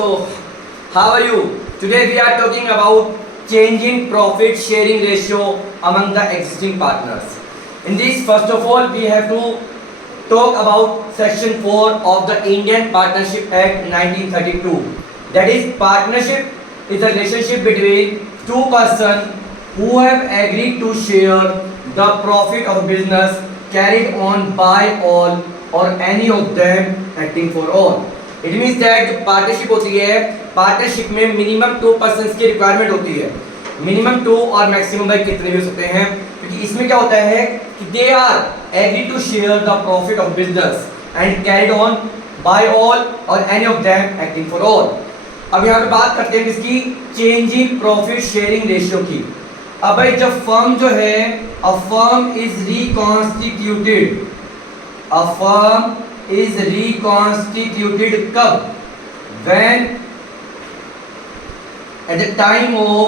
so how are you? Today we are talking about changing profit sharing ratio among the existing partners. In this, first of all, we have to talk about Section 4 of the Indian Partnership Act 1932. That is, partnership is a relationship between two persons who have agreed to share the profit of business carried on by all or any of them acting for all. It means that जो partnership होती है, partnership में minimum 2 persons की requirement होती है, minimum 2 और maximum भाई कितने भी हो सकते हैं, क्योंकि इसमें क्या होता है कि they are agree to share the profit of business and carried on by all और any of them acting for all. अब यहाँ पे बात करते हैं इसकी चेंजिंग प्रॉफिट शेयरिंग रेशियो की. अब भाई जब फर्म जो है, a firm is reconstituted, a firm is reconstituted कब? When at the time of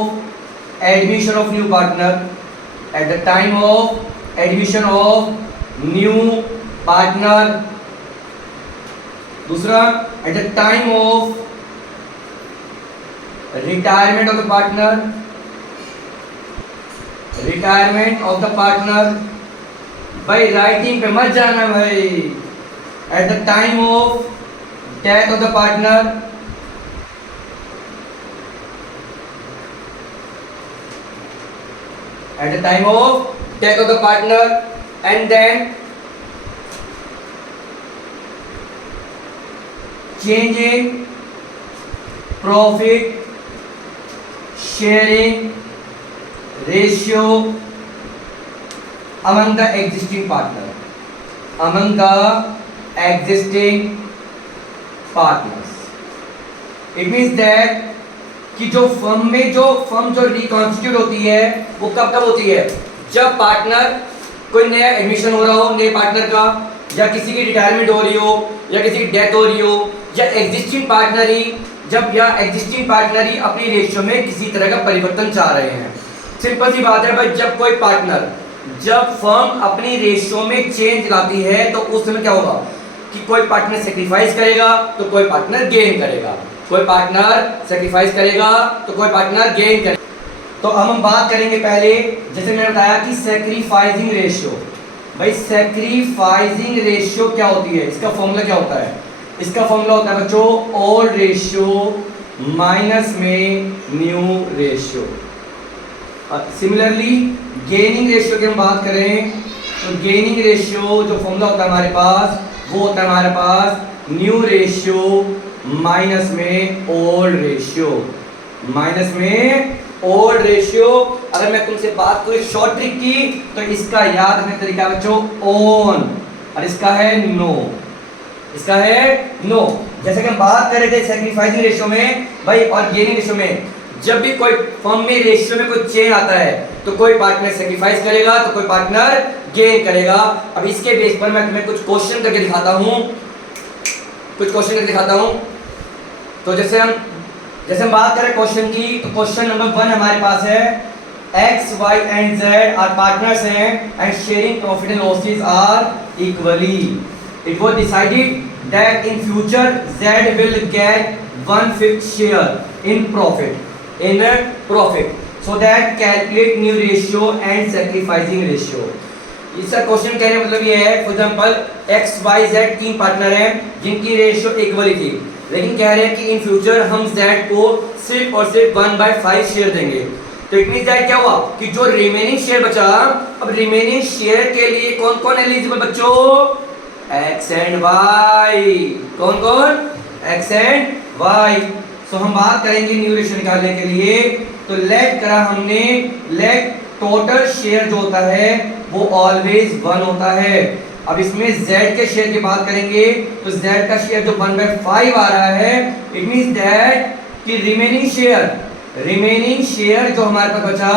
admission of new partner, at the time of admission of new partner. दूसरा, at the time of retirement of the partner, retirement of the partner. भाई writing पे मत जाना भाई. At the time of death of the partner, at the time of death of the partner, and then changing profit sharing ratio among the existing partner, among the existing partners. It means that कि जो firm जो reconstitute होती है वो कब होती है? जब पार्टनर कोई नया एडमिशन हो रहा हो नए पार्टनर का, या किसी की रिटायरमेंट हो रही हो, या किसी की डेथ हो रही हो, या एग्जिस्टिंग पार्टनर ही अपनी रेशियो में किसी तरह का परिवर्तन चाह रहे हैं. सिंपल सी बात है भाई, जब फर्म अपनी रेशियो में चेंज लाती है तो उस समय क्या होगा कि कोई पार्टनर सेक्रीफाइस करेगा तो कोई पार्टनर गेन करेगा, कोई पार्टनर सेक्रीफाइस करेगा तो कोई पार्टनर गेन करेगा. तो अब हम बात करेंगे पहले, जैसे मैंने बताया कि सेक्रीफाइसिंग रेशियो. भाई सेक्रीफाइसिंग रेशियो क्या होती है, इसका फॉर्मूला क्या होता है? इसका फॉर्मूला होता है बच्चों ओल्ड रेशियो माइनस में new ratio. Similarly gaining ratio की हम बात करें तो गेनिंग रेशियो जो फॉर्मूला होता है हमारे पास, वो होता है हमारे पास न्यू रेशियो माइनस में ओल्ड रेशियो, माइनस में ओल्ड रेशियो. अगर मैं तुमसे बात करूं शॉर्ट ट्रिक की तो इसका याद रखने का तरीका बच्चों ओन, और इसका है नो, इसका है नो. जैसे कि हम बात कर रहे थे सैक्रिफाइसिंग रेशियो में भाई और गेनिंग रेशियो में, जब भी कोई फर्म में रेशियो में कोई चेंज आता है तो कोई पार्टनर सैक्रिफाइस करेगा तो कोई पार्टनर गेन करेगा. अब इसके बेस पर मैं तुम्हें कुछ क्वेश्चन करके दिखाता हूं, तो जैसे हम बात करें क्वेश्चन की, तो क्वेश्चन नंबर 1 हमारे पास है x, y and z are partners हैं and sharing profit and losses are equally. It was decided that in future z will get 1/5 share in profit so that calculate new ratio and sacrificing ratio. इसका question कहने का मतलब ये है, for example x, y, z 3 partner हैं जिनकी ratio equally थी, लेकिन कह रहे हैं कि इन फ्यूचर हम z को सिर्फ और सिर्फ 1/5 शेयर देंगे. तो इट मींस दैट क्या हुआ कि जो रिमेनिंग शेयर बचा, अब रिमेनिंग शेयर के लिए कौन कौन एलिजिबल बच्चों? x and y. कौन कौन? x and y. तो हम बात करेंगे न्यू रेशियो निकालने के लिए. तो लेट करा हमने, लेट टोटल शेयर जो होता है वो ऑलवेज 1 होता है. अब इसमें z के शेयर की बात करेंगे तो z का शेयर जो 1/5 आ रहा है, इट मींस दैट कि रिमेनिंग शेयर जो हमारे पास बचा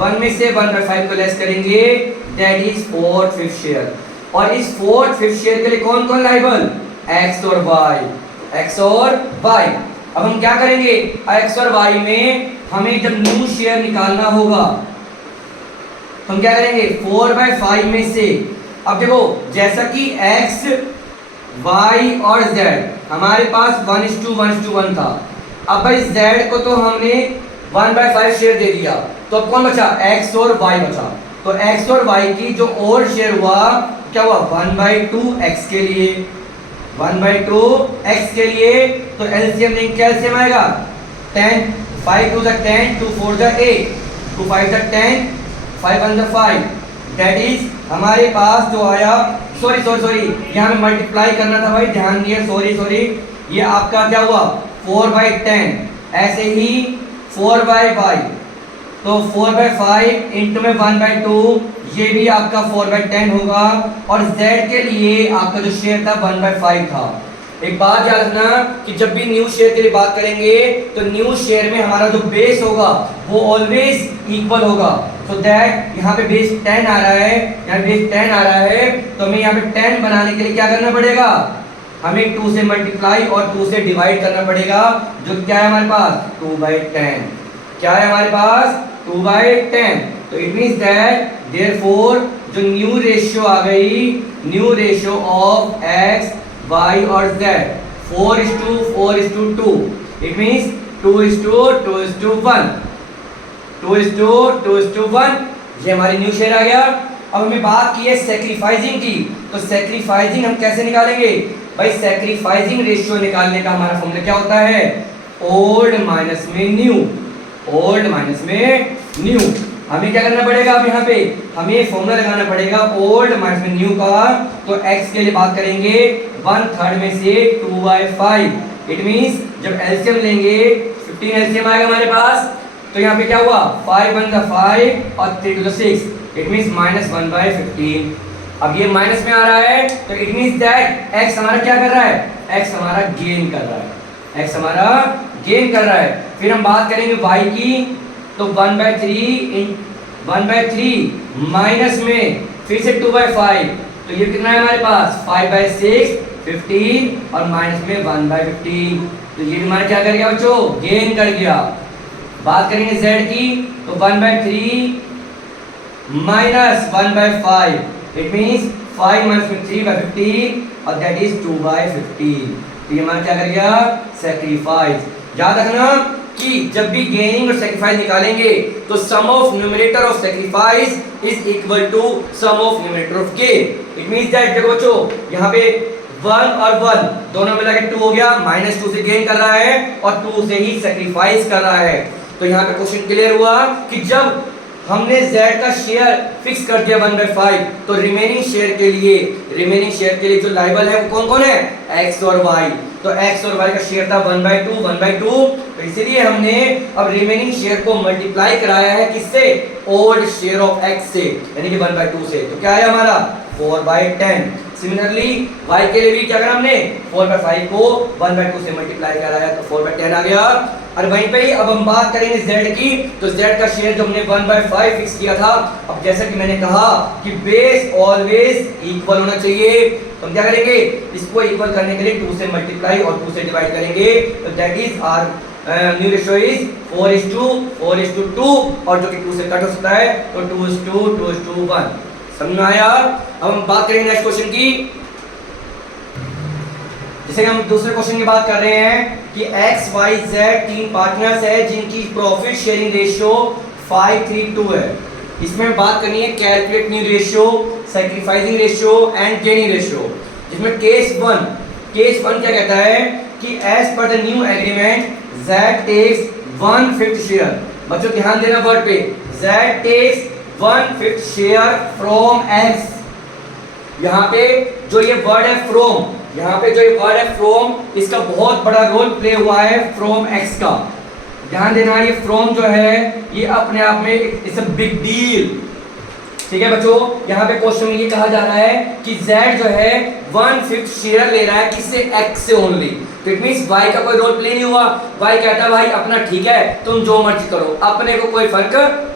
1 में से 1/5 को लेस करेंगे, दैट इज 4/5 शेयर. और इस 4/5 शेयर के लिए कौन कौन लायबल? x और y. अब हम क्या करेंगे, x और y में हमें जब न्यू शेयर निकालना होगा तो हम क्या करेंगे 4/5 में से. अब देखो जैसा कि x, y और z हमारे पास 1:1:1 था, अब भाई z को तो हमने 1/5 शेयर दे दिया, तो अब कौन बचा, x और y बचा। तो x और y की जो और शेयर हुआ क्या हुआ, 1/2 x के लिए, 1/2 x के लिए। तो एलसीएम लेंगे, क्या एलसीएम आएगा, 10, 5 2 10, 2 4 8, 2 5 10, 5 1 5, दैट इज हमारे पास जो आया, सॉरी यहाँ पे मल्टीप्लाई करना था भाई, ध्यान दिए, सॉरी ये आपका क्या हुआ 4/10, ऐसे ही 4/5, तो 4/5 इंटू में 1/2, ये भी आपका 4/10 होगा। और z के लिए आपका जो शेयर था 1/5 था। एक बात याद रखना कि जब भी न्यू शेयर के लिए बात करेंगे तो न्यू शेयर में हमारा जो बेस होगा वो ऑलवेज इक्वल होगा। सो दैट यहाँ पे बेस 10 आ रहा है, यहाँ बेस 10 आ रहा है, तो हमें यहाँ पे 10 बनाने के लिए क्या करना पड़ेगा, हमें 2 से मल्टीप्लाई और 2 से डिवाइड करना पड़ेगा, जो क्या है हमारे पास 2/10, क्या है हमारे पास 2/10। तो इट मींस दैट देयरफॉर जो न्यू रेशियो आ गई, new ratio of x y और z 4:4:2, इट मींस 2:2:1, 2:2:1, ये हमारी न्यू शेयर आ गया। अब हमें बात की है सैक्रिफाइसिंग की, तो सैक्रिफाइसिंग हम कैसे निकालेंगे भाई, सैक्रिफाइसिंग रेशियो निकालने का हमारा फॉर्मूला क्या होता है, ओल्ड माइनस में न्यू, ओल्ड माइनस में न्यू। हमें क्या करना पड़ेगा, अब यहाँ पे हमें फॉर्मूला लगाना पड़ेगा ओल्ड माइनस में न्यू का। तो x के लिए बात करेंगे 1/3 में से 2/5, इट मींस जब एलसीएम लेंगे 15 एलसीएम आएगा हमारे पास, तो यहाँ पे क्या हुआ 5 1 5 और 3 2 6, इट मींस -1/15। अब ये माइनस में आ रहा है, तो इट मींस दैट x हमारा क्या कर रहा है, x हमारा गेन कर रहा है, x हमारा गेन कर रहा है। फिर हम बात करेंगे y की, तो 1/3 माइनस में फिर से 2/5, तो ये कितना है हमारे पास 5/6 15 और माइनस में 1/15, तो ये भी हमारा क्या कर गया बच्चों, गेन कर गया। बात करेंगे z की, तो 1/3 माइनस 1/5, इट मींस 5 माइनस में 3/15 और दैट इज 2/15, तो ये हमारा क्या कर गया, सैक्रिफाइस। याद रखना कि जब भी गेनिंग और सैक्रिफाइस निकालेंगे तो sum of numerator of sacrifice is equal to sum of numerator of gain. It means that देखो बच्चों, यहाँ पे 1 और 1 दोनों मिला के 2 हो गया, -2 से गेन कर रहा है और 2 से ही सैक्रिफाइस कर रहा है। तो यहाँ पे क्वेश्चन क्लियर हुआ कि जब हमने z का शेयर फिक्स कर दिया 1/5, तो रिमेनिंग शेयर के लिए जो लायबल है वो कौन कौन है, x और y। तो x और y का शेयर था 1/2, तो इसीलिए हमने अब रिमेनिंग शेयर को मल्टीप्लाई कराया है किससे, ओल्ड शेयर ऑफ x से, यानी कि 1/2 से। तो क्या है हमारा 4/10। सिमिलरली y के लिए भी क्या करा हमने, 4/5 को 1/2 से मल्टीप्लाई कराया, तो 4/10 आ गया। और वहीं पे ही अब हम बात करेंगे z की, तो z का शेयर जो हमने 1/5 फिक्स किया था, अब जैसा कि मैंने कहा कि बेस ऑलवेज इक्वल होना चाहिए, तो हम क्या करेंगे, इसको इक्वल करने के लिए 2 से मल्टीप्लाई और 2 से डिवाइड करेंगे, तो that is our new ratio is 4:2 और जो कि 2 से कट हो सकता है, तो 2:1। समझ में आया। अब हम बात करेंगे नेक्स्ट क्वेश्चन की, जैसे हम दूसरे क्वेश्चन की बात कर रहे हैं कि x y z 3 पार्टनर्स है जिनकी प्रॉफिट शेयरिंग रेशियो 5:3:2 है। इसमें हम बात करनी है calculate new ratio, sacrificing ratio and gaining ratio. जिसमें केस 1 क्या कहता है कि एज पर the new agreement z takes 1/5 share. बच्चों ध्यान देना वर्ड पे, z takes 1/5 share from x। यहाँ पे जो ये वर्ड है फ्रॉम, इसका बहुत बड़ा रोल प्ले हुआ है फ्रॉम x का। ध्यान देना, ये फ्रॉम जो है ये अपने आप में इट्स अ बिग डील, ठीक है बच्चों। यहाँ पे क्वेश्चन में ये कहा जा रहा है कि z जो है 1/5 शेयर ले रहा है किससे, x से ओनली, तो इट मींस y का कोई रोल प्ले नहीं हुआ। y कहता है भाई अपना ठीक है, तुम जो मर्जी करो, अपने को कोई फर्क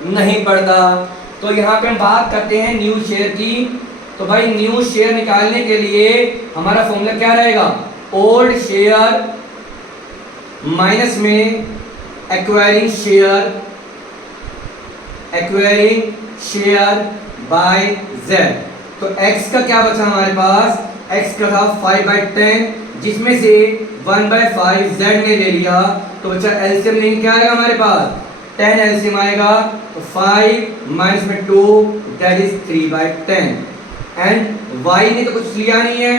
नहीं पड़ता। तो यहाँ पे हम बात करते हैं न्यू शेयर की, तो भाई न्यू शेयर निकालने के लिए हमारा फॉर्मूला क्या रहेगा, ओल्ड शेयर माइनस में एक्वायरिंग शेयर बाय z। तो x का क्या बचा हमारे पास, x का था 5/10, जिसमें से 1/5 Z ने ले लिया, तो बच्चा एलसीएम लेंगे, क्या आएगा हमारे पास 10 एलसीएम आएगा, तो 5 माइनस में 2 दैट इज 3/10। एंड y ने तो कुछ लिया नहीं है,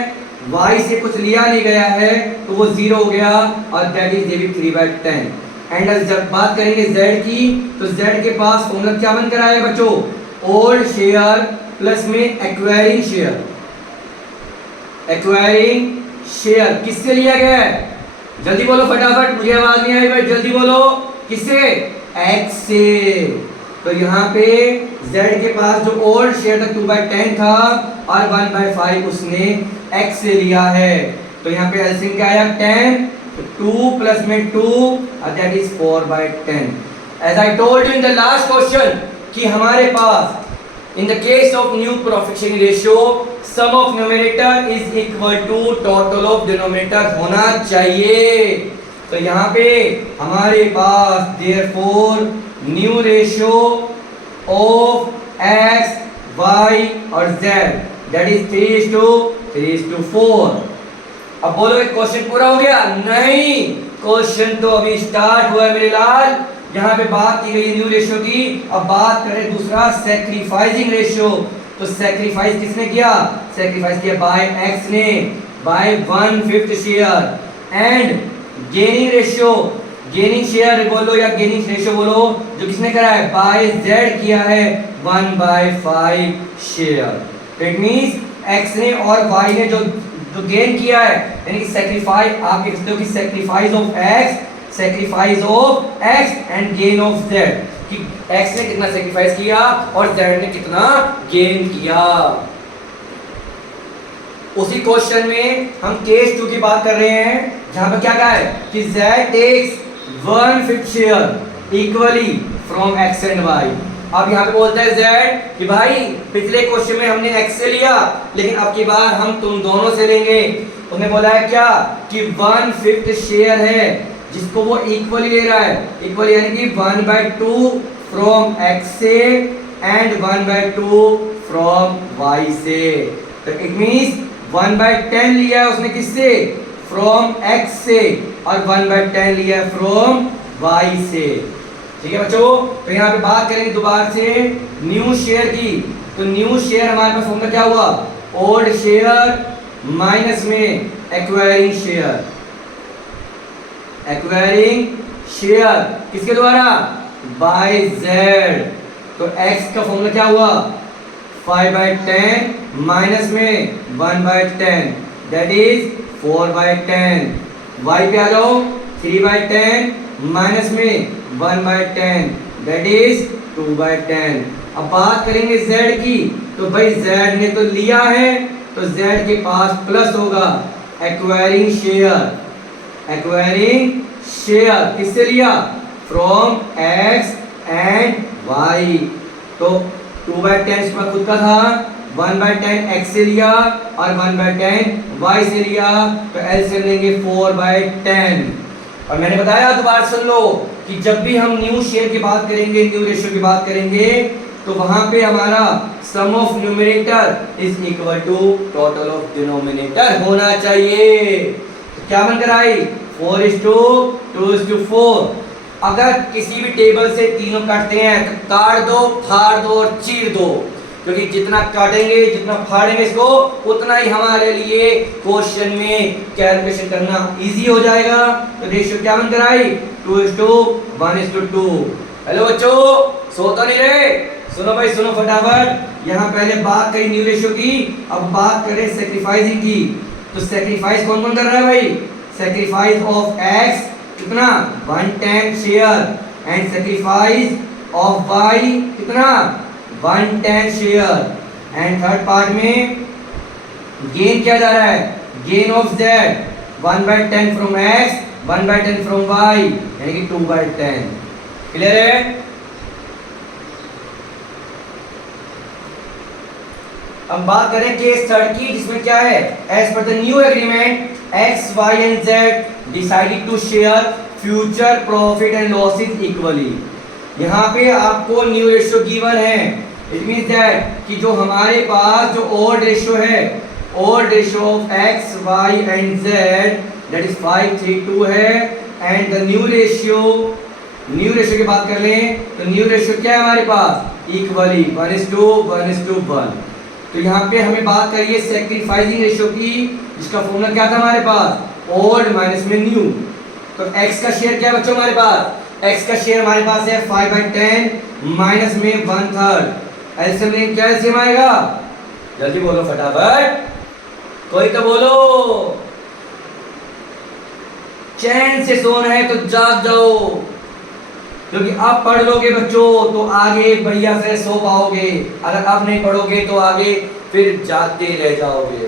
y से कुछ लिया नहीं गया है, तो वो 0 हो गया और दैट इज ये भी 3/10। एंड जब बात करेंगे z की, तो z के पास फॉर्मूला क्या बनकर आएगा बच्चों, ओल्ड शेयर प्लस में एक्वायरिंग शेयर। एक्वायरिंग शेयर किससे लिया गया है, जल्दी बोलो फटाफट, मुझे आवाज नहीं आई भाई, जल्दी बोलो, किससे, x से। तो यहाँ पे z के पास जो ओल्ड शेयर था 2/10 था और 1/5 उसने x से लिया है, तो यहाँ पे एलसीएम क्या आया 10, तो 2 प्लस में 2 और that is 4/10। As I told you in the last question कि हमारे पास in the case of new profit sharing ratio sum of numerator is equal to total of denominator होना चाहिए। तो यहाँ पे हमारे पास therefore new ratio of x, y और z दैट इज 3:4। अब बोलो एक क्वेश्चन पूरा हो गया, नहीं, क्वेश्चन तो अभी स्टार्ट हुआ है मेरे लाल। यहाँ पे बात की गई न्यू रेशियो की, अब बात करें दूसरा सैक्रिफाइसिंग रेशियो। तो सैक्रिफाइस किसने किया, सैक्रिफाइस किया बाय x ने, by 1/5 share. And gaining ratio, gaining share बोलो या गेनिंग रेशियो बोलो, जो किसने करा है, बाय z किया है 1/5 शेयर। इट मींस x ने और y ने जो गेन किया है, यानी कि सैक्रिफाइस, आप कह सकते हो कि sacrifice of x and gain of z, कि x ने कितना सैक्रिफाइस किया और z ने कितना गेन किया। उसी क्वेश्चन में हम केस 2 की बात कर रहे हैं, जहां पर क्या कहा है कि z takes 1/5 share equally from x and y। अब यहाँ पे बोलता है z कि भाई पिछले क्वेश्चन में हमने x से लिया, लेकिन अब की बार हम तुम दोनों से लेंगे। उन्हें बोला है क्या कि 1/5 शेयर है जिसको वो इक्वली ले रहा है, इक्वली यानी कि 1/2 फ्रॉम x से एंड 1/2 फ्रॉम y से। तो इट मींस 1/10 लिया है उसने किससे, फ्रॉम x से, और 1/10 लिया है फ्रॉम y से। ठीक है बच्चों, तो यहाँ पे बात करेंगे दोबारा से न्यू शेयर की। तो न्यू शेयर हमारे पास फॉर्मूला क्या हुआ, ओल्ड शेयर माइनस में एक्वायरिंग शेयर। एक्वायरिंग शेयर किसके द्वारा, बाय z। तो x का फॉर्मूला क्या हुआ, 5/10 माइनस में 1/10 दैट इज 4/10। y पे आ जाओ, 3/10 माइनस में 1/10 दैट इज 2/10। अब बात करेंगे z की, तो भाई z ने तो लिया है, तो z के पास प्लस होगा एक्वायरिंग शेयर। एक्वायरिंग शेयर किससे लिया, फ्रॉम x एंड y। तो 2/10 इसका खुद का था, 1/10 x से लिया और 1/10 y से लिया, तो एलसीएम लेंगे 4/10। और मैंने बताया, दोबारा सुन लो, कि जब भी हम न्यू शेयर की बात करेंगे, न्यू रेशियो की बात करेंगे, तो वहां पे हमारा sum of numerator is equal to total of denominator होना चाहिए। तो क्या बनकर आई, 4:2:4। अगर किसी भी टेबल से तीनों काटते हैं तो काट दो, फाड़ दो और चीर दो, क्योंकि जितना काटेंगे, जितना फाड़ेंगे इसको, उतना ही हमारे लिए क्वेश्चन में कैलकुलेशन करना इजी हो जाएगा। तो रेशियो क्या बनकर आई, 2:1:2। हेलो बच्चों, सो तो नहीं रहे, सुनो भाई सुनो फटाफट। यहाँ पहले बात करी न्यू रेशियो की, अब बात करें सैक्रिफाइसिंग की। तो सैक्रिफाइस कौन कौन कर रहा है भाई, सैक्रिफाइस ऑफ x कितना 1/10 share, and sacrifice of y कितना 1/10 शेयर। एंड थर्ड पार्ट में गेन किया जा रहा है, gain of z 1/10 from x, 1/10 from y, यानी कि 2/10। क्लियर है। अब बात करें केस थर्ड की, जिसमें क्या है, एज पर the new agreement x, y and z decided to share future profit and losses equally। यहाँ पे आपको न्यू रेशियो गिवन है, इट मींस दैट कि जो हमारे पास जो ओल्ड रेशियो है, old ratio of X Y and Z that is 5:3:2 है। एंड द न्यू रेशियो की बात कर लें तो न्यू रेशियो क्या है हमारे पास, इक्वली 1:1:1। तो यहाँ पे हमें बात करिए सैक्रिफाइसिंग रेशियो की, जिसका फॉर्मूला क्या था हमारे पास, ओल्ड माइनस में न्यू। तो x का शेयर क्या है बच्चों हमारे पास, x का शेयर हमारे पास है 5/10 माइनस में 1/3। एलसीएम में क्या एलसीएम आएगा, जल्दी बोलो फटाफट, कोई तो बोलो, चैन से सोना है तो जाग जाओ, क्योंकि अब पढ़ लोगे बच्चों तो आगे बढ़िया से सो पाओगे, अगर अब नहीं पढ़ोगे तो आगे फिर जागते रह जाओगे।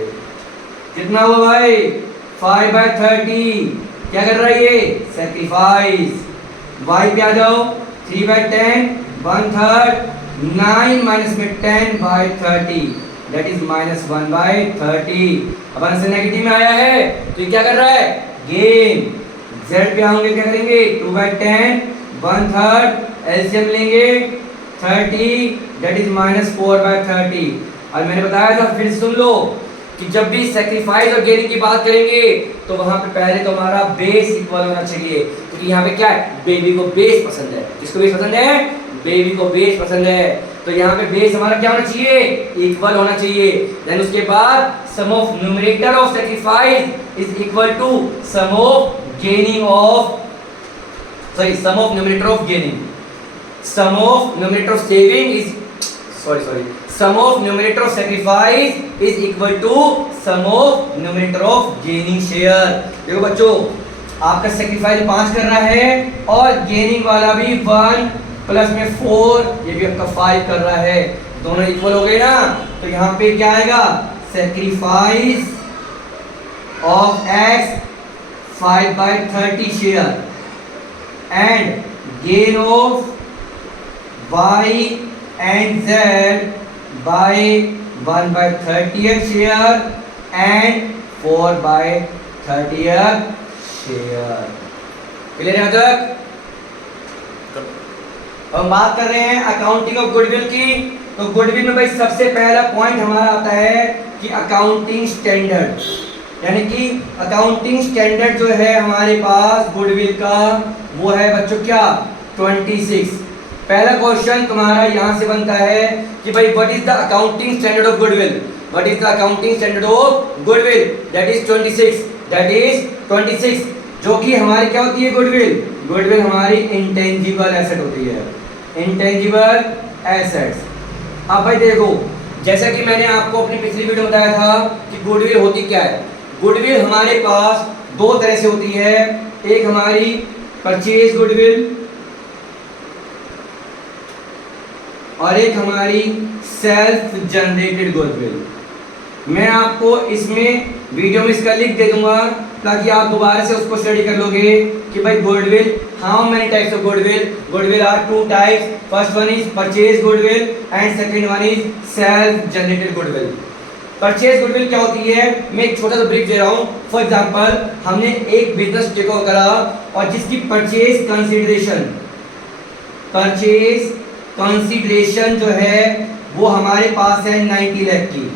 कितना हुआ भाई, 5/30, क्या कर रहा है ये, सैक्रिफाइस। y पे आ जाओ, 3/10 1/3, 9 माइनस में 10/30 दैट इज -1/30। अब आंसर नेगेटिव में आया है तो ये क्या कर रहा है, गेन। z पे आएंगे क्या करेंगे, 2/10 1/3, एलसीएम लेंगे 30 दैट इज -4/30। और मैंने बताया था, फिर सुन लो कि जब भी सैक्रिफाइस और गेनिंग की बात करेंगे तो वहां पे पहले तो हमारा बेस इक्वल होना चाहिए, क्योंकि यहाँ पे क्या है, बेबी को बेस पसंद है। किसको बेस पसंद है, बेबी को बेस पसंद है। तो यहाँ पे बेस हमारा क्या होना चाहिए, इक्वल होना चाहिए। देन उसके बाद sum of numerator of sacrifice is equal to sum of gaining of, sorry sum of numerator of gaining, sum of numerator of saving is sum of numerator of sacrifice is equal to sum of numerator of gaining share। देखो बच्चों, आपका sacrifice 5 कर रहा है और gaining वाला भी 1 plus में 4, ये भी आपका 5 कर रहा है, दोनों इक्वल हो गए ना। तो यहाँ पे क्या आएगा, sacrifice of x 5/30 share and gain of y and z by 1/30th share and 4/30th share। Clear है तक? हम बात कर रहे हैं अकाउंटिंग ऑफ गुडविल की। तो गुडविल में भाई सबसे पहला पॉइंट हमारा आता है कि अकाउंटिंग स्टैंडर्ड, यानी कि अकाउंटिंग स्टैंडर्ड जो है हमारे पास गुडविल का, वो है बच्चों क्या, 26। पहला क्वेश्चन तुम्हारा यहां से बनता है कि भाई what is the accounting standard of goodwill, what is the accounting standard of goodwill, that is 26, जो कि हमारी क्या होती है, गुडविल हमारी इंटेंजिबल एसेट होती है, इंटेंजिबल एसेट्स। अब भाई देखो, जैसा कि मैंने आपको अपनी पिछली वीडियो में बताया था कि गुडविल होती क्या है। गुडविल हमारे पास दो तरह से होती है, एक हमारी परचेज गुडविल और एक हमारी सेल्फ जनरेटेड गुडविल। मैं आपको इसमें वीडियो में इसका लिंक दे दूंगा ताकि आप दोबारा से उसको स्टडी कर लोगे कि भाई goodwill, how many types of goodwill are 2 types, first one is purchase goodwill and second one is self generated goodwill. Purchase goodwill क्या होती है, मैं एक छोटा सा ब्रीफ दे रहा हूँ। फॉर एग्जांपल, हमने एक बिजनेस टेक ओवर करा और जिसकी परचेज कंसीडरेशन जो है वो हमारे पास है 90 लाख की।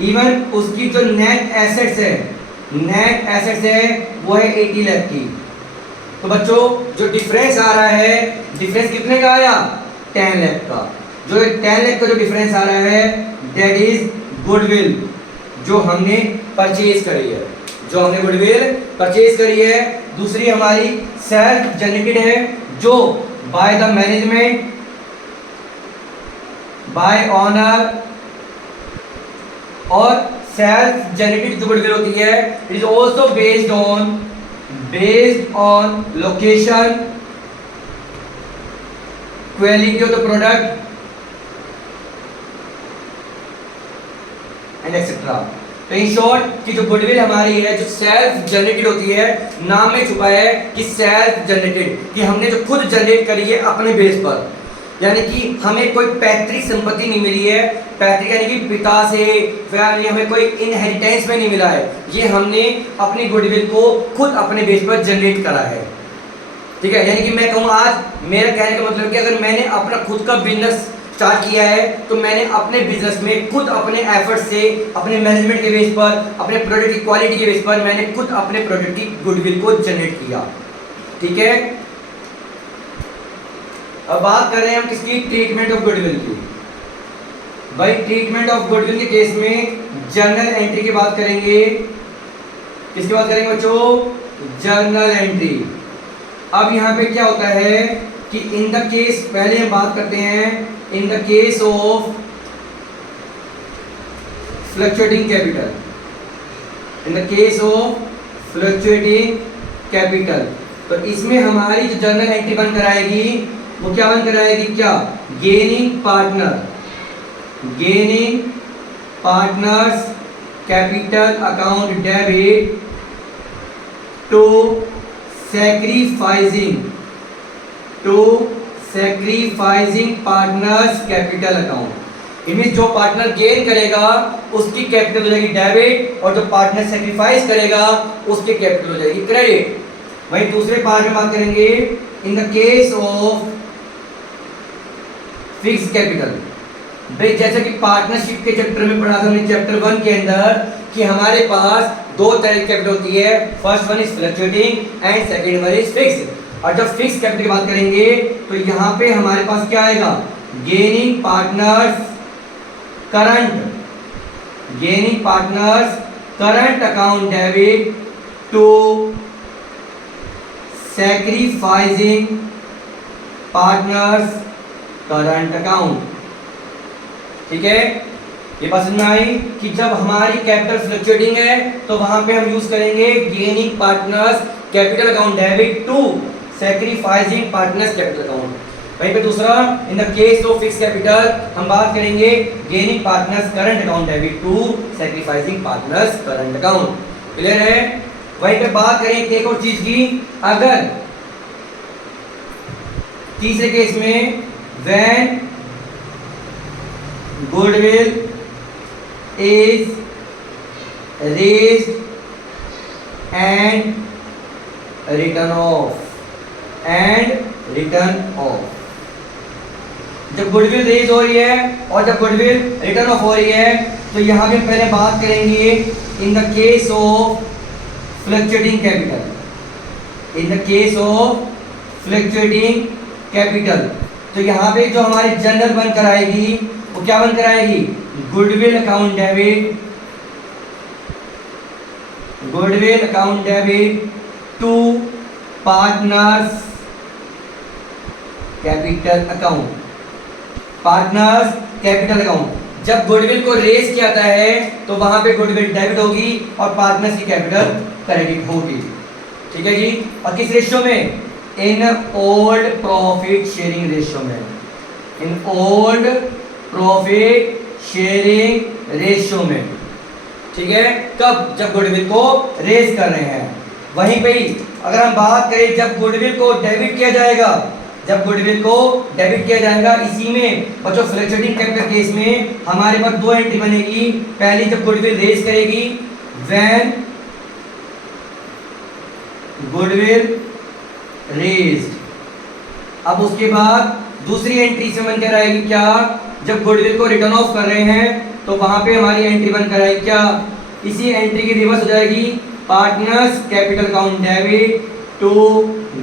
इवन उसकी जो नेट एसेट्स है वो है 80 लाख की। तो बच्चों जो डिफरेंस आ रहा है, डिफरेंस कितने का आया, 10 लाख का। जो 10 लाख का जो डिफरेंस आ रहा है दैट इज गुडविल जो हमने परचेज करी है, दूसरी हमारी सेल्फ जनरेटेड है जो by the management, bye honour, और सेल्फ जनरेटेड जो गुडविल होती है it is also based on location, quality of the product and etcetera. तो इन शॉर्ट कि जो गुडविल हमारी है जो सेल्फ जनरेटेड होती है, नाम में छुपा है कि सेल्फ जनरेटेड, कि हमने जो खुद जनरेट करी है अपने बेस पर, यानी कि हमें कोई पैतृक संपत्ति नहीं मिली है, पैतृक यानी कि पिता से, फिर हमें कोई इनहेरिटेंस में नहीं मिला है, ये हमने अपनी गुडविल को खुद अपने बेस पर जनरेट करा है। ठीक है, यानी कि मैं कहूँ आज मेरा कहने का मतलब कि अगर मैंने अपना खुद का बिजनेस स्टार्ट किया है तो मैंने अपने बिजनेस में खुद अपने एफर्ट से, अपने मैनेजमेंट के बेस पर, अपने प्रोडक्ट की क्वालिटी के बेस पर मैंने खुद अपने प्रोडक्ट की गुडविल को जनरेट किया। ठीक है, अब बात कर रहे हैं हम किसकी, ट्रीटमेंट ऑफ गुडविल की। भाई ट्रीटमेंट ऑफ गुडविल के केस में जर्नल एंट्री की बात करेंगे। किसकी बात करेंगे बच्चों, जर्नल एंट्री। अब यहाँ पे क्या होता है कि इन द केस, पहले हम बात करते हैं इन the case of fluctuating capital, in the case of fluctuating capital. तो इसमें हमारी जो जर्नल एंट्री बनकर आएगी वो क्या बनकर आएगी, क्या, gaining partner, gaining partners capital account debit to sacrificing partners capital account. इनमें जो पार्टनर गेन करेगा उसकी कैपिटल हो जाएगी डेबिट, और जो पार्टनर सैक्रिफाइस करेगा उसकी कैपिटल हो जाएगी क्रेडिट। वहीं दूसरे पार्ट में बात करेंगे in the case of fix capital. भाई जैसे कि पार्टनरशिप के चैप्टर में पढ़ा था हमने चैप्टर 1 के अंदर कि हमारे पास दो तरह की कैपिटल होती है, first one is fluctuating and second one is fix. और जब फिक्स कैपिटल की बात करेंगे तो यहाँ पे हमारे पास क्या आएगा, gaining partners current account debit to sacrificing partners current account. ठीक है, ये बात समझ में आई कि जब हमारी कैपिटल फ्लक्चुएटिंग है तो वहां पे हम यूज करेंगे gaining partners capital account debit to sacrificing partners capital account. वहीं पे दूसरा in the case of fix capital हम बात करेंगे gaining partners current account debit to sacrificing partners current account. Clear है। वहीं पे बात करें एक और चीज की, अगर तीसरे केस में when goodwill is raised and written off, जब गुडविल रेज हो रही है और जब गुडविल रिटर्न ऑफ हो रही है तो यहाँ पे पहले बात करेंगे in the case of fluctuating capital, in the case of fluctuating capital. तो यहाँ पे जो हमारी जनरल बनकर आएगी वो क्या बनकर आएगी, goodwill account debit to partners capital account, जब गुडविल को रेज किया जाता है तो वहां पे गुडविल डेबिट होगी और पार्टनर्स की कैपिटल क्रेडिट होगी। ठीक है जी। और किस रेशियो में, in old profit sharing ratio में, in old profit sharing ratio में। ठीक है, कब, जब गुडविल को रेज कर रहे हैं। वहीं पे ही अगर हम बात करें जब गुडविल को डेबिट किया जाएगा, इसी में बच्चों फ्लक्चुएटिंग कैपिटल केस में हमारे पास दो एंट्री बनेगी। पहली जब गुडविल रेज करेगी, व्हेन गुडविल रेज्ड। अब उसके बाद दूसरी एंट्री से बनकर आएगी क्या, जब गुडविल को रिटर्न ऑफ कर रहे हैं तो वहां पे हमारी एंट्री बनकर आएगी क्या, इसी एंट्री की रिवर्स हो जाएगी, partners capital account debit to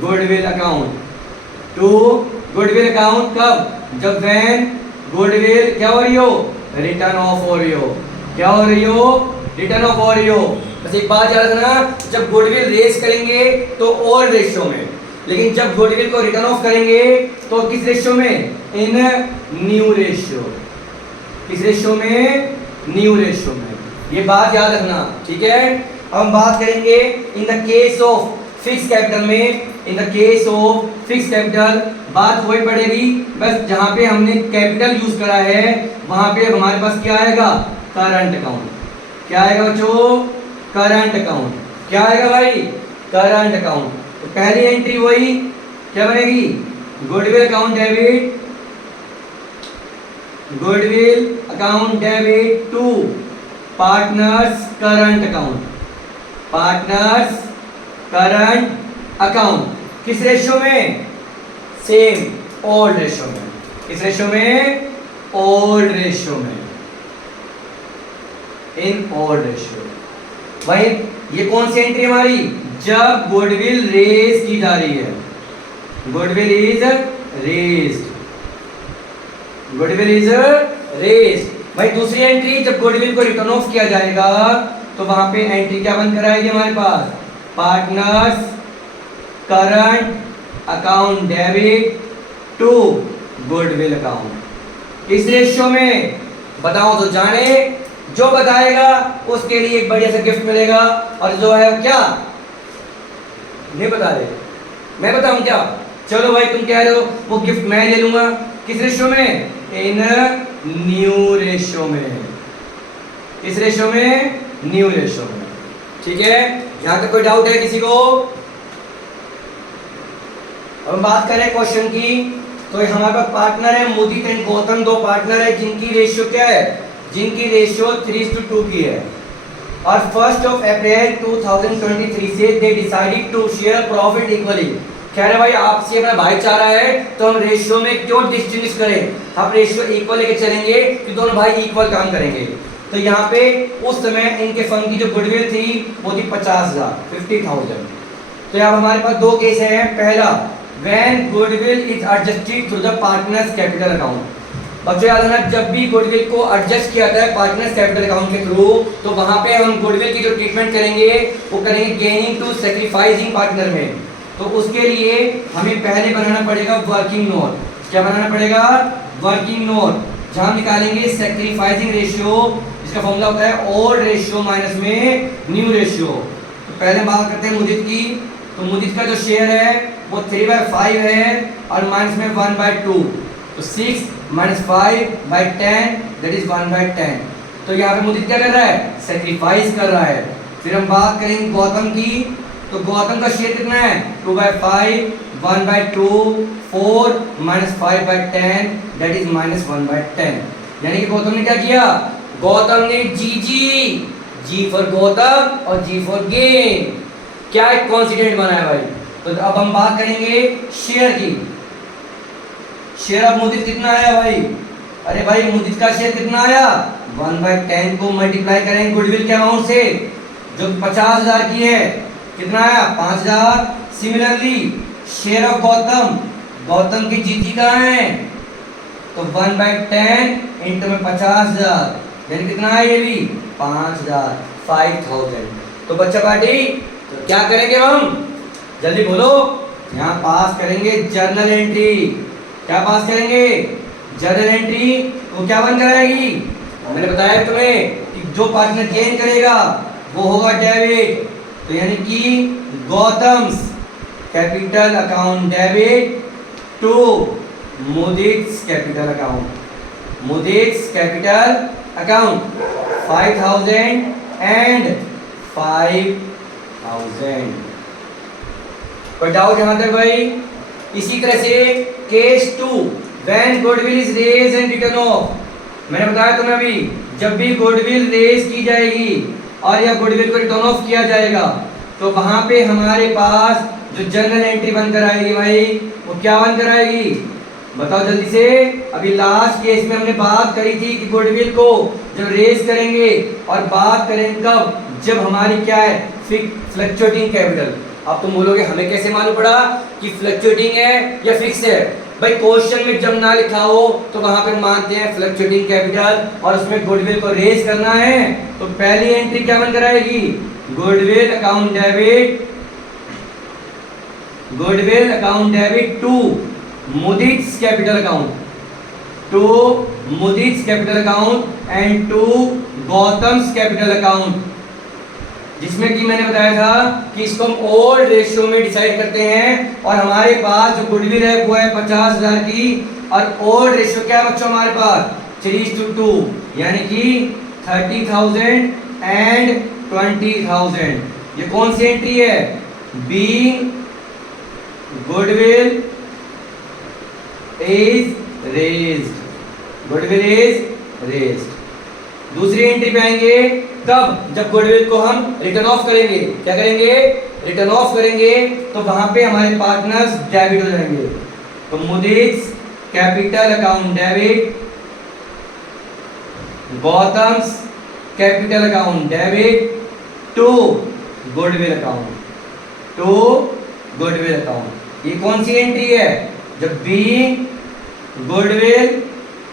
goodwill account. कब, जब व्हेन गुडविल क्या हो रही हो, रिटर्न ऑफ हो रही हो। बस एक बात याद रखना, जब गुडविल रेज करेंगे तो ओल्ड रेशियो में, लेकिन जब गुडविल को रिटर्न ऑफ करेंगे तो किस रेशियो में, इन न्यू रेशियो। किस रेशियो में, न्यू रेशियो में। ये बात याद रखना। ठीक है, अब हम बात करेंगे in the case of fix capital में। In the case of fix capital बात वही पड़ेगी, बस जहां पे हमने कैपिटल यूज करा है वहां पे हमारे पास क्या आएगा, करंट अकाउंट। क्या आएगा बच्चों, करंट अकाउंट। क्या आएगा भाई, करंट अकाउंट। तो पहली एंट्री वही क्या बनेगी, goodwill account debit to partners current account. किस रेशियो में, सेम ओल्ड रेशियो में। किस रेशियो में, ओल्ड रेशियो में, इन ओल्ड रेशियो। वही ये कौन सी एंट्री हमारी, जब गुडविल रेज की जा रही है, goodwill is raised, goodwill is raised. भाई दूसरी एंट्री, जब गुडविल को रिटर्न ऑफ किया जाएगा तो वहां पे एंट्री क्या बनकर आएगी हमारे पास, partners current account debit to goodwill account. इस रेशियो में बताओ तो जाने, जो बताएगा उसके लिए एक बढ़िया सा गिफ्ट मिलेगा, और जो है क्या नहीं बता रहे, मैं बताऊं क्या, चलो भाई तुम कह रहे हो वो गिफ्ट मैं ले लूंगा। किस रेशियो में, इन न्यू रेशियो में, किस रेशियो में, न्यू रेशियो में। ठीक है, यहां तक कोई डाउट है किसी को? अब हम बात करें क्वेश्चन की, तो हमारे पास पार्टनर है मुदित एंड गौतम, दो पार्टनर है जिनकी रेशियो क्या है, जिनकी रेशियो 3:2 की है। और 1 अप्रैल 2023 से they decided to share profit equally. कह रहे भाई आपसे अपना भाईचारा है तो हम रेशियो में क्यों डिस्टिंग्विश करें, हम रेशियो इक्वल लेके चलेंगे कि दोनों भाई इक्वल काम करेंगे। तो यहाँ पे उस समय इनके फर्म की जो गुडविल थी वो थी 50,000। तो यहाँ हमारे पास दो केस हैं। पहला, when goodwill is adjusted through the partners capital account. बच्चों याद रखना, जब भी गुडविल को एडजस्ट किया जाता है पार्टनर्स कैपिटल अकाउंट के थ्रू, तो वहां पे हम गुडविल की जो ट्रीटमेंट करेंगे वो करेंगे गेनिंग टू सैक्रिफाइसिंग पार्टनर में। तो उसके लिए हमें पहले बनाना पड़ेगा वर्किंग नोट। क्या बनाना पड़ेगा, वर्किंग नोट, जहां निकालेंगे सैक्रिफाइसिंग रेशियो, इसका फॉर्मूला होता है ओल्ड रेशियो माइनस में न्यू रेशियो। तो पहले बात करते हैं मुदित की। तो मुदित का जो शेयर है वो 3/5 है और माइनस में 1/2, तो 6 - 5/10 दैट इज 1/10। तो यहाँ पे मुदित क्या कर रहा है, सैक्रिफाइस कर रहा है। फिर हम बात करेंगे गौतम की। तो गौतम का शेयर कितना है, 2/5, 1/2, 4 - 5/10 दैट इज -1/10। यानी कि गौतम ने क्या किया, गौतम ने जी फॉर गौतम और जी फॉर गेन, क्या एक कॉन्सिडेंट बनाया भाई। तो अब हम बात करेंगे शेयर की। शेयर ऑफ मुदित कितना आया भाई, अरे भाई मुदित का शेयर कितना आया, 1/10 को मल्टीप्लाई करेंगे गुडविल के अमाउंट से जो 50,000 की है, कितना आया 5,000। Similarly share of Gautam, Gautam की जीजी कहाँ है, तो 1/10 इंटू में 50,000 यानी कितना है ये भी 5,000, 5,000। तो बच्चा पार्टी तो क्या करेंगे हम, जल्दी बोलो, यहाँ पास करेंगे जर्नल एंट्री। क्या पास करेंगे, जर्नल एंट्री। वो क्या बन कराएगी, मैंने बताया तुम्हें कि जो पार्टनर गेन करेगा वो होगा डेबिट। तो यानी कि Gautam's capital account debit to Mudit's capital account, Mudit's capital account 5,000 and 5,000। कोई डाउट यहाँ तक भाई? इसी तरह से case 2, when goodwill is raise and return off. मैंने बताया तुम्हें अभी, जब भी गुडविल रेज की जाएगी और या गुडविल को रिटर्न ऑफ किया जाएगा तो वहां पे हमारे पास जो जर्नल एंट्री बनकर आएगी भाई, वो क्या बनकर आएगी, बताओ जल्दी से। अभी लास्ट केस में हमने बात करी थी कि गुडविल को जब रेज करेंगे, और बात करेंगे कब, जब हमारी क्या है, फ्लक्चुएटिंग कैपिटल। अब तुम बोलोगे हमें कैसे मालूम पड़ा कि फ्लक्चुएटिंग है या फिक्स है। भाई क्वेश्चन में जब ना लिखा हो तो वहां पे मानते हैं फ्लक्चुएटिंग कैपिटल और उसमें गुडविल को रेज करना है। तो पहली एंट्री क्या बनकर आएगी, goodwill account debit, goodwill account debit to Mudit's capital account, to Mudit's capital account and to Gautam's capital account, जिसमें कि मैंने बताया था कि इसको हम ओल्ड रेशियो में डिसाइड करते हैं। और हमारे पास जो गुडविल है वो है 50,000 की, और ओल्ड रेशियो क्या है बच्चों हमारे पास 3:2, यानी कि 30,000 एंड 20,000। ये कौन सी एंट्री है, being goodwill is raised, goodwill is raised. दूसरी एंट्री पे आएंगे कब, जब गुडविल को हम रिटर्न ऑफ करेंगे। क्या करेंगे, रिटर्न ऑफ करेंगे, तो वहां पे हमारे पार्टनर्स डेबिट हो जाएंगे। तो Mudit's capital account debit Gautam's capital account debit to goodwill account, to goodwill account. ये कौन सी एंट्री है? जब बी गुडविल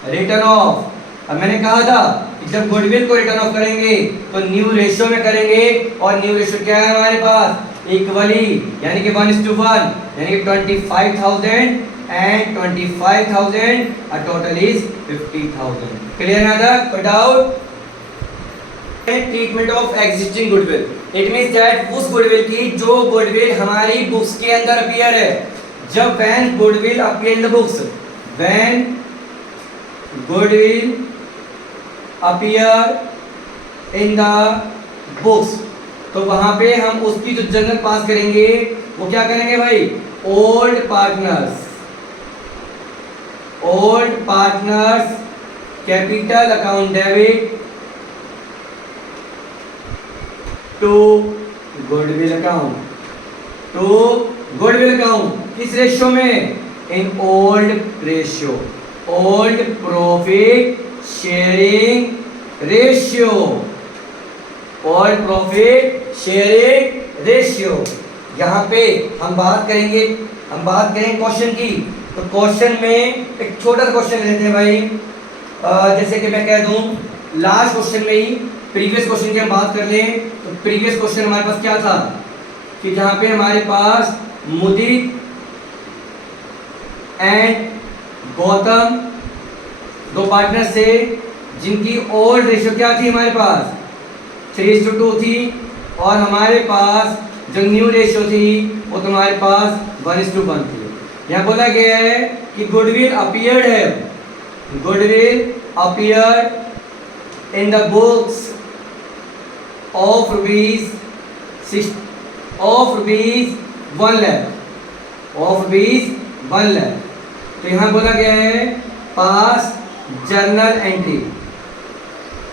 रिटर्न ऑफ। अब मैंने कहा था कि जब गुडविल को रिटर्न ऑफ करेंगे तो न्यू रेशियो में करेंगे, और न्यू रेशियो क्या है हमारे पास? इक्वली, यानी कि 1:1, यानी कि 25,000 and 25,000, a total is 50,000। Clear है ना? कोई doubt? Treatment of existing goodwill, it means that उस गुडविल की जो गुडविल हमारी बुक्स के अंदर अपीयर है। जब when goodwill appear in the books, when goodwill appear in the books, तो वहां पे हम उसकी जो जर्नल पास करेंगे वो क्या करेंगे भाई? Old partners capital account debit to goodwill account, to goodwill account. किस रेशियो में? In old ratio, old profit sharing ratio, old profit sharing ratio. यहाँ पे हम बात करेंगे क्वेश्चन की। तो क्वेश्चन में एक छोटा सा क्वेश्चन लेते हैं भाई, जैसे कि मैं कह दूं लास्ट क्वेश्चन में ही प्रीवियस क्वेश्चन की हम बात कर लें, तो प्रीवियस क्वेश्चन हमारे पास क्या था कि जहाँ पे हमारे पास मुदित एंड गौतम दो पार्टनर थे, जिनकी ओल्ड रेशियो क्या थी हमारे पास? 3:2 थी, और हमारे पास जो न्यू रेशियो थी वो तुम्हारे पास 1:1 थी। यहाँ बोला गया है कि गुडविल अपीयर्ड है, goodwill appeared in the books of rupees 1 lakh, तो यहाँ बोला गया है पास journal entry,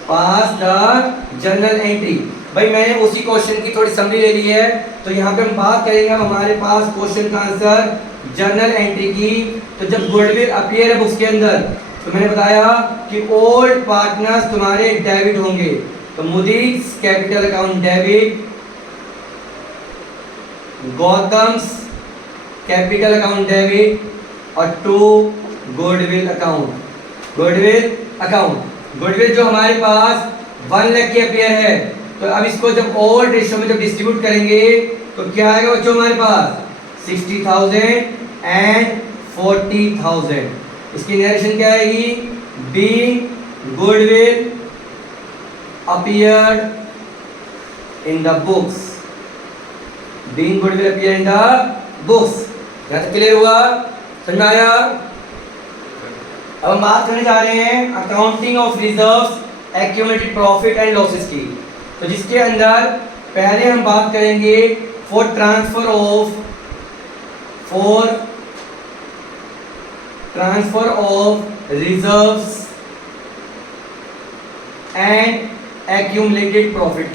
pass the journal entry. भाई मैंने उसी क्वेश्चन की थोड़ी समरी ले ली है, तो यहाँ पे हम बात करेंगे हमारे पास क्वेश्चन का आंसर जर्नल एंट्री की। तो जब गुडविल अपीयर है बुक्स के अंदर, तो मैंने बताया कि ओल्ड पार्टनर्स तुम्हारे डेबिट होंगे, तो Mudit capital account debit, Gautam's capital account debit, और टू गुडविल अकाउंट, गुडविल जो हमारे पास 1 लाख की अपीयर है। तो अब इसको जब ओल्ड रेशियो में जब डिस्ट्रीब्यूट करेंगे तो क्या आएगा बच्चों हमारे पास? 60,000 एंड 40,000। इसकी नरेशन क्या आएगी? Be goodwill appeared in the books, being goodwill appear in the books. यहाँ तक क्लियर हुआ? समझ में आया? अब हम बात करने जा रहे हैं accounting of reserves, accumulated profit and losses की। तो जिसके अंदर पहले हम बात करेंगे for transfer of reserves and accumulated profit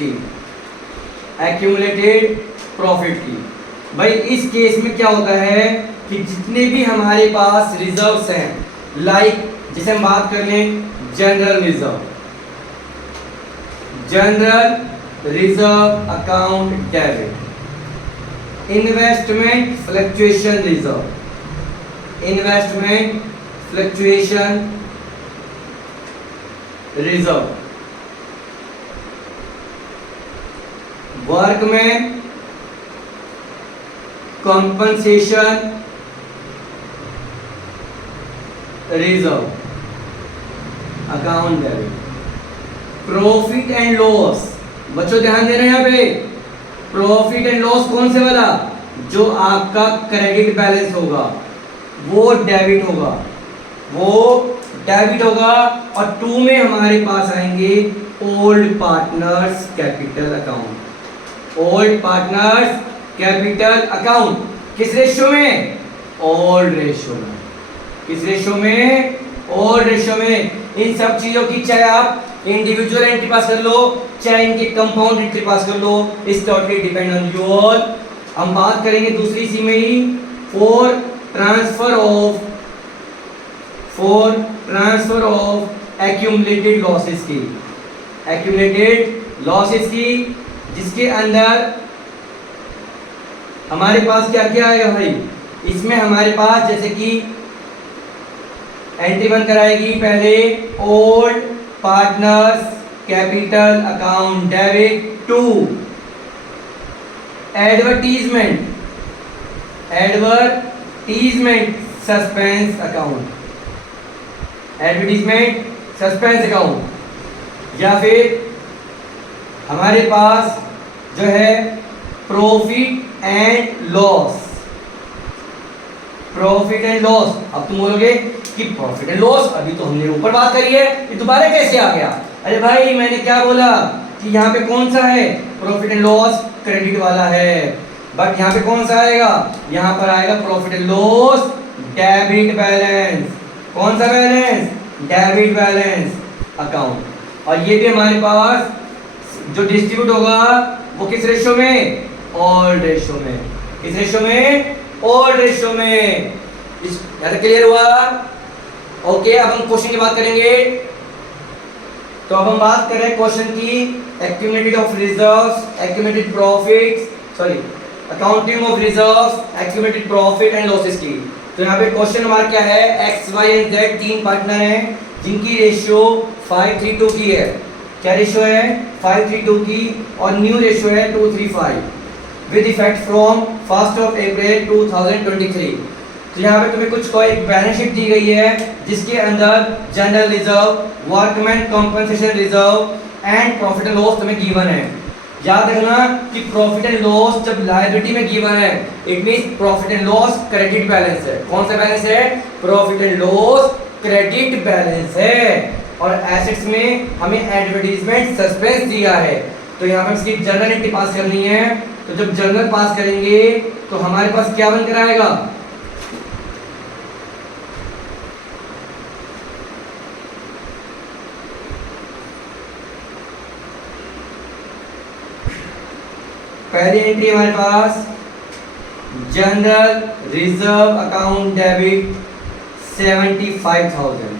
की। भाई इस केस में क्या होता है कि जितने भी हमारे पास रिजर्व्स हैं, लाइक जैसे हम बात कर लें general reserve account debit, investment fluctuation reserve, workman compensation reserve account debit, profit and loss. बच्चों ध्यान देना यहाँ पे, प्रॉफिट एंड लॉस कौन से वाला? जो आपका क्रेडिट बैलेंस होगा वो डेबिट होगा, और 2 में हमारे पास आएंगे ओल्ड पार्टनर्स कैपिटल अकाउंट। किस रेशियो में? ओल्ड रेशियो में। किस रेशियो में? ओल्ड रेशियो में। इन सब चीजों की चाहे आप इंडिविजुअल एंट्री पास कर लो, चाहे इनके कंपाउंड एंट्री पास कर लो, इस totally depend on you all. हम बात करेंगे दूसरी सी में ही for transfer of accumulated losses की, एक्यूमुलेटेड लॉसेस की, जिसके अंदर हमारे पास क्या क्या आएगा भाई, इसमें हमारे पास जैसे कि एंट्री बन कराएगी पहले old partners capital account debit to advertisement suspense account, advertisement suspense account, या फिर हमारे पास जो है profit and loss, profit and loss. अब तुम बोलोगे कि प्रॉफिट एंड लॉस अभी तो हमने ऊपर बात करी है, ये दोबारा कैसे आ गया? अरे भाई मैंने क्या बोला कि यहाँ पे कौन सा है, प्रॉफिट एंड लॉस क्रेडिट वाला है, बट यहाँ पे कौन सा आएगा, यहाँ पर आएगा profit and loss debit balance. कौन सा बैलेंस? Debit balance account. और ये भी हमारे पास जो डिस्ट्रीब्यूट होगा वो किस रेशो में? ऑल रेशो में। किस रेशो में? ऑल रेशो में। इस क्लियर हुआ? ओके, अब हम क्वेश्चन की बात करेंगे। तो अब हम बात करें क्वेश्चन की accumulated of reserves, accumulated profits, sorry accounting of reserves, accumulated profit and losses की। तो यहाँ पे क्वेश्चन हमारा क्या है, एक्स वाई एंड जेड तीन पार्टनर हैं जिनकी रेशियो 5:3:2 की है। क्या रेशियो है? 5:3:2 की, और न्यू रेशियो है 2:3:5 विद इफेक्ट फ्रॉम 1 अप्रैल 2023। तो यहाँ पे तुम्हें कुछ कोई बैलेंस शीट दी गई है जिसके अंदर general reserve, workman compensation reserve and profit and loss तुम्हें गिवन है। याद रखना कि प्रॉफिट एंड लॉस जब लायबिलिटी में गिवन है, it means profit and loss credit balance है। कौन सा बैलेंस है? Profit and loss credit balance है। और एसेट्स में हमें एडवर्टाइजमेंट सस्पेंस दिया है, तो यहाँ पर इसकी जर्नल एंट्री पास करनी है। तो जब जर्नल पास करेंगे तो हमारे पास क्या बनकर आएगा? पहली एंट्री हमारे पास general reserve account debit 75,000,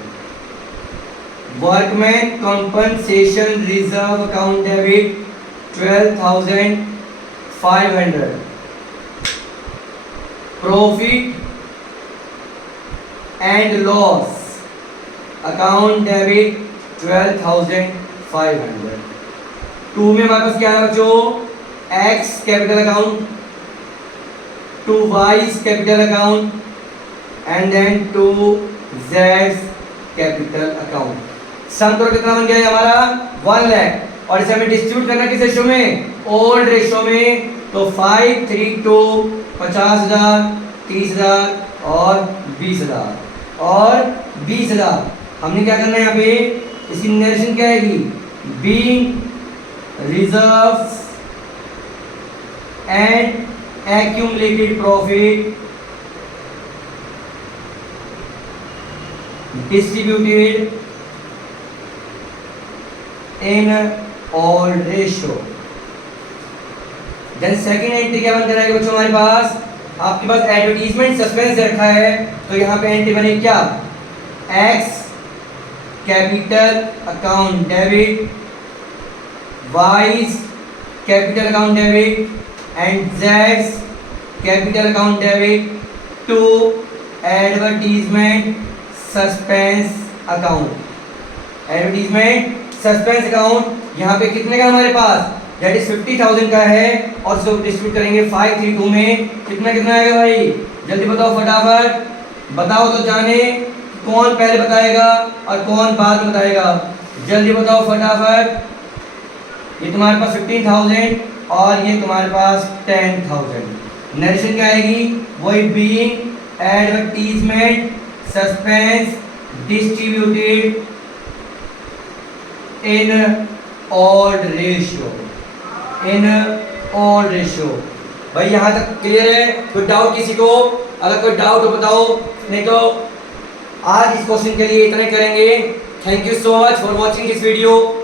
workman compensation reserve account debit 12,500, profit and loss account debit 12,500। To में हमारे पास क्या है बच्चों? X capital account, to Y's capital account and then to जेड्स कैपिटल अकाउंट। सम टोटल कितना बन गया हमारा? 1 लाख। और इसे हमें डिस्ट्रीब्यूट करना किस रेशो में? ओल्ड रेशो में। तो 5:3:2 50,000, 30,000 और 20,000 और 20,000। हमने क्या करना है यहाँ पे? इसकी नरेशन क्या आएगी? Being reserves and accumulated profit distributed in all ratio। Then second entry क्या बन कराएगी बच्चों हमारे पास? आपके पास एडवर्टीजमेंट सस्पेंस रखा है, तो यहाँ पे एंट्री बनेगी क्या? X capital account debit, wise capital account debit and Z's capital account debit to advertisement suspense account। advertisement suspense account यहाँ पे कितने का हमारे पास? that is 50,000 का है, और इसको डिस्ट्रीब्यूट करेंगे 5:3:2 में। कितना कितना आएगा भाई? जल्दी बताओ फटाफट, बताओ तो जाने कौन पहले बताएगा और कौन बाद में बताएगा। जल्दी बताओ फटाफट। ये तुम्हारे पास 15,000 और ये तुम्हारे पास 10,000। नरेशन क्या आएगी? वही being advertisement suspense distributed in odd ratio, in odd ratio. भाई यहाँ तक क्लियर है? कोई डाउट किसी को? अगर कोई डाउट हो बताओ, नहीं तो आज इस क्वेश्चन के लिए इतना करेंगे। Thank you so much for watching this video.